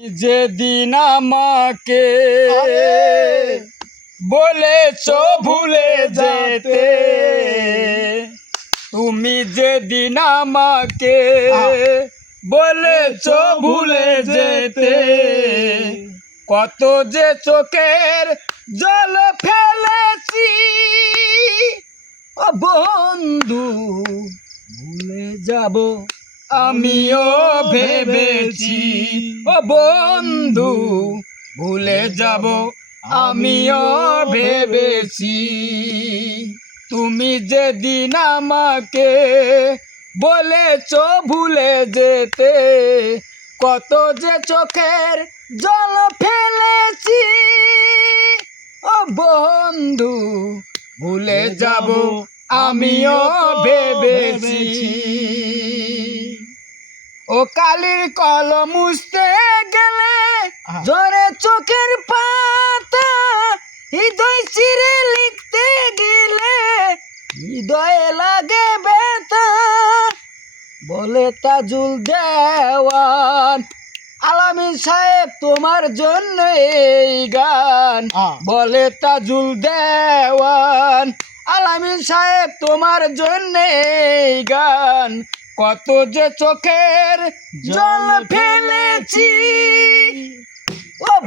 যেদিন আমাকে বলেছো ভুলে যেতে, তুমি যেদিন আমাকে বলেছো ভুলে যেতে, কত যে চোখের জল ফেলেছি ও বন্ধু, ভুলে যাব আমিও ভেবেছি ও বন্ধু, ভুলে যাব আমিও ভেবেছি। তুমি যেদিন আমাকে বলেছো ভুলে যেতে, কত যে চোখের জল ফেলেছি ও বন্ধু, ভুলে যাব আমিও ভেবেছি। ও কালির কলম মুছতে গেলে জোরে চোখের পাতা, হৃদয় চিরে লিখতে গেলে হৃদয়ে লাগে ব্যথা। বলে তাজুল দেওয়ান আলামিন সাহেব তোমার জন্য এই গান, বলে তাজুল দেওয়ান আলামিন সাহেব তোমার জন্য এই গান, কত যে চোখের জল ফেলেছি ও